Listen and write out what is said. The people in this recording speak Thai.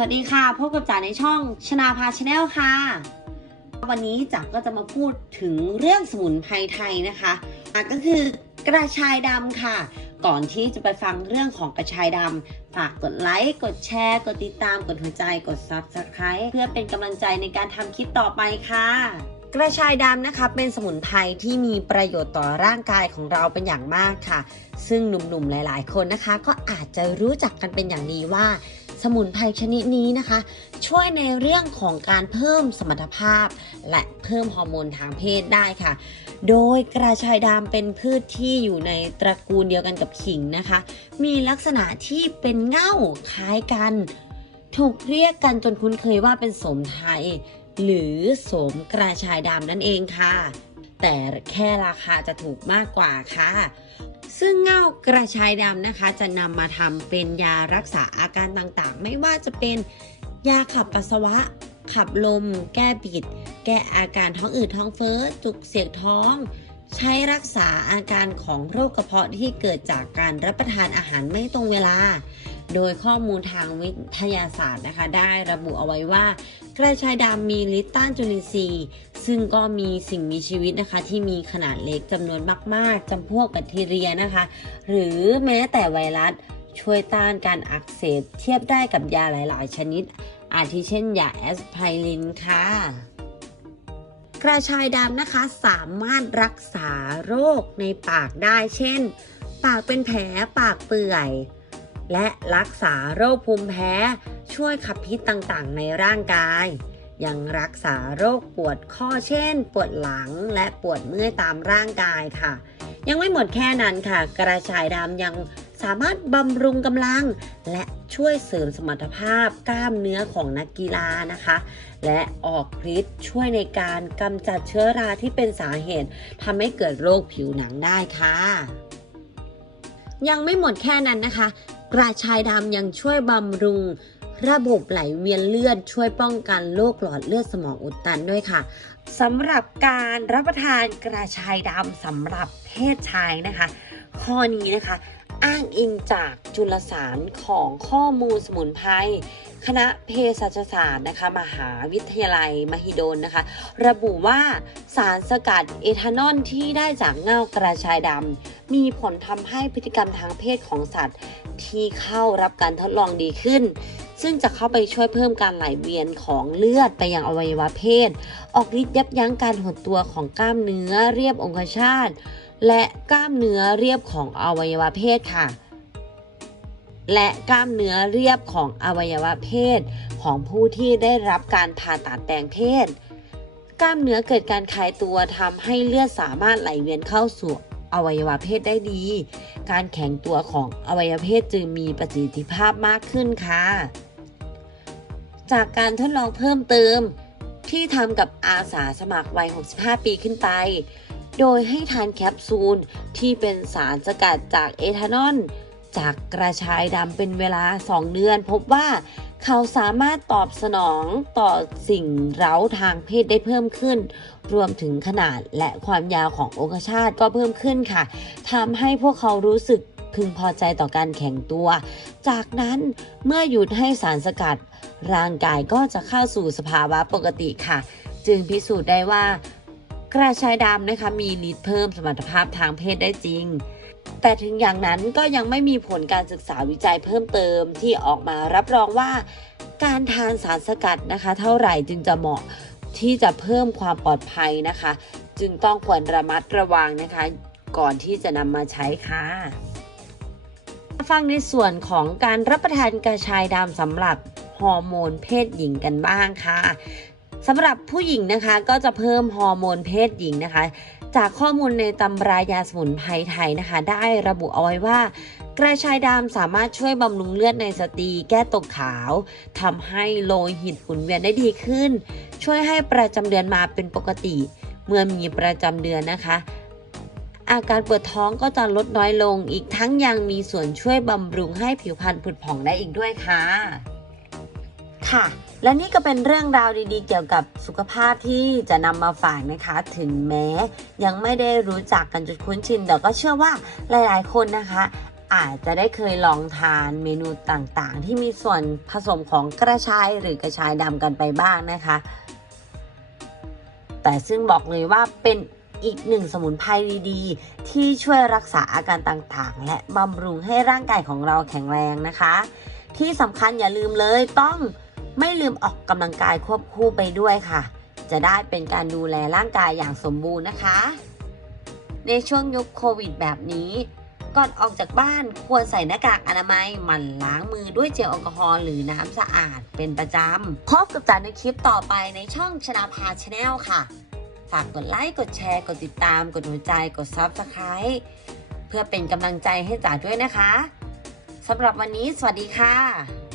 สวัสดีค่ะ พบกับจ๋าในช่องชนาภาชาแนลค่ะ วันนี้จ๋าก็จะมาพูดถึงเรื่องสมุนไพรไทยนะคะะก็คือกระชายดำค่ะ ก่อนที่จะไปฟังเรื่องของกระชายดำฝากกดไลค์ กดแชร์ กดติดตาม กดหัวใจ กด Subscribe เพื่อเป็นกำลังใจในการทำคลิปต่อไปค่ะ กระชายดำนะคะเป็นสมุนไพรที่มีประโยชน์ต่อร่างกายของเราเป็นอย่างมากค่ะ ซึ่งหนุ่มๆหลาย ๆ คนนะคะ ก็อาจจะรู้จักกันเป็นอย่างดีว่า สมุนไพรชนิดนี้นะคะ ช่วยในเรื่องของการเพิ่มสมรรถภาพ และเพิ่มฮอร์โมนทางเพศได้ค่ะ โดยกระชายดำเป็นพืชที่อยู่ในตระกูลเดียวกันกับขิงนะคะ มีลักษณะที่เป็นเง่าคล้ายกัน ถูกเรียกกันจนคุ้นเคยว่าเป็นสมไทย หรือสมกระชายดำนั่นเองค่ะ แต่แค่ราคาจะถูกมากกว่าค่ะ ซึ่งเง่ากระชายดำนะคะ จะนำมาทำเป็นยารักษาอาการต่างๆ ไม่ว่าจะเป็นยาขับปัสสาวะ ขับลม แก้บิด แก้อาการท้องอืดท้องเฟ้อ จุกเสียดท้อง ใช้รักษาอาการของโรคกระเพาะที่เกิดจากการรับประทานอาหารไม่ตรงเวลา โดยข้อมูลทางวิทยาศาสตร์นะคะ ได้ระบุเอาไว้ว่ากระชายดำมีฤทธิ์ต้านจุลินทรีย์ ซึ่งก็มีสิ่งมีชีวิตนะคะ ที่มีขนาดเล็กจำนวนมากๆจำพวกแบคทีเรียนะคะ หรือแม้แต่ไวรัสช่วยต้านการอักเสบเทียบได้กับยาหลาย ๆ ชนิด อาทิเช่นยาแอสไพรินค่ะกระชายดำนะคะสามารถรักษาโรคในปากได้เช่น ปากเป็นแผลปากเปื่อย และรักษาโรคภูมิแพ้ ช่วยขับพิษต่างๆ ในร่างกาย ยังรักษาโรคปวดข้อเช่น ปวดหลังและปวดเมื่อยตามร่างกายค่ะ ยังไม่หมดแค่นั้นค่ะ กระชายดำยังสามารถบำรุงกำลัง และช่วยเสริมสมรรถภาพกล้ามเนื้อของนักกีฬานะคะ และออกฤทธิ์ช่วยในการกำจัดเชื้อราที่เป็นสาเหตุทำให้เกิดโรคผิวหนังได้ค่ะ ยังไม่หมดแค่นั้นนะคะ กระชายดำยังช่วยบำรุงระบบไหลเวียนเลือดช่วยป้องกันโรคหลอดเลือดสมองอุดตันด้วยค่ะสำหรับการรับประทานกระชายดำสำหรับเพศชายนะคะ ข้อนี้นะคะ อ้างอิงจากจุลสารของข้อมูลสมุนไพรคณะเภสัชศาสตร์นะคะมหาวิทยาลัยมหิดลนะคะ ระบุว่าสารสกัดเอทานอลที่ได้จากเงากระชายดำมีผลทำให้พฤติกรรมทางเพศของสัตว์ ที่เข้ารับการทดลองดีขึ้น ซึ่งจะเข้าไปช่วยเพิ่มการไหลเวียนของเลือดไปยังอวัยวะเพศ ออกฤทธิ์ยับยั้งการหดตัวของกล้ามเนื้อเรียบองคชาต และกล้ามเนื้อเรียบของอวัยวะเพศค่ะ และกล้ามเนื้อเรียบของอวัยวะเพศ ของผู้ที่ได้รับการผ่าตัดแปลงเพศ กล้ามเนื้อเกิดการคลายตัวทำให้เลือดสามารถไหลเวียนเข้าสู่อวัยวะเพศได้ดี การแข็งตัวของอวัยวะเพศจึงมีประสิทธิภาพมากขึ้นค่ะ จากการทดลองเพิ่มเติมที่ทำกับอาสาสมัครวัย 65 ปีขึ้นไป โดยให้ทานแคปซูลที่เป็นสารสกัดจากเอทานอลจากกระชายดำเป็นเวลา 2 เดือน พบว่าเขาสามารถตอบสนองต่อสิ่งเร้าทางเพศได้เพิ่มขึ้น รวมถึงขนาดและความยาวขององคชาตก็เพิ่มขึ้นค่ะทำให้พวกเขารู้สึกพึงพอใจต่อการแข็งตัว จากนั้นเมื่อหยุดให้สารสกัด ร่างกายก็จะเข้าสู่สภาวะปกติค่ะ จึงพิสูจน์ได้ว่า กระชายดำนะคะมีฤทธิ์เพิ่มสมรรถภาพทางเพศได้จริง แต่ถึงอย่างนั้นก็ยังไม่มีผลการศึกษาวิจัยเพิ่มเติมที่ออกมารับรองว่าการทานสารสกัดนะคะ เท่าไหร่จึงจะเหมาะที่จะเพิ่มความปลอดภัยนะคะ จึงต้องควรระมัดระวังนะคะ ก่อนที่จะนำมาใช้ค่ะฟังในส่วนของการรับประทานกระชายดำสำหรับฮอร์โมนเพศหญิงกันบ้างค่ะ สำหรับผู้หญิงนะคะก็จะเพิ่มฮอร์โมนเพศหญิงนะคะ จากข้อมูลในตำรายาสมุนไพรไทยนะคะ ได้ระบุเอาไว้ว่ากระชายดำสามารถช่วยบำรุงเลือดในสตรีแก้ตกขาวทำให้โลหิตหมุนเวียนได้ดีขึ้น ช่วยให้ประจำเดือนมาเป็นปกติ เมื่อมีประจำเดือนนะคะ อาการปวดท้องก็จะลดน้อยลงอีกทั้งยังมีส่วนช่วยบำรุงให้ผิวพรรณผุดผ่องได้อีกด้วยค่ะ ค่ะ และนี่ก็เป็นเรื่องราวดีๆ เกี่ยวกับสุขภาพที่จะนำมาฝากนะคะ ถึงแม้ ยังไม่ได้รู้จักกันจนคุ้นชิน แต่ก็เชื่อว่าหลายๆ คนนะคะ อาจจะได้เคยลองทานเมนูต่างๆ ที่มีส่วนผสมของกระชายหรือกระชายดำกันไปบ้างนะคะ แต่ซึ่งบอกเลยว่าเป็นอีกหนึ่งสมุนไพรดีๆ ที่ช่วยรักษาอาการต่างๆ และบำรุงให้ร่างกายของเราแข็งแรงนะคะ ที่สำคัญอย่าลืมเลยต้อง ไม่ลืมออกกำลังกายควบคู่ไปด้วยค่ะ จะได้เป็นการดูแลร่างกายอย่างสมบูรณ์นะคะ ในช่วงยุคโควิดแบบนี้ก่อนออกจากบ้านควรใส่หน้ากากอนามัยหมั่นล้างมือด้วยเจลแอลกอฮอล์หรือน้ำสะอาดเป็นประจำพบกับจานในคลิปต่อไปในช่องชนาภาชาแนลค่ะ ฝากกดไลค์ กดแชร์ กดติดตาม กดหัวใจ กด Subscribe เพื่อเป็นกำลังใจให้จ๋าด้วยนะคะสำหรับวันนี้สวัสดีค่ะ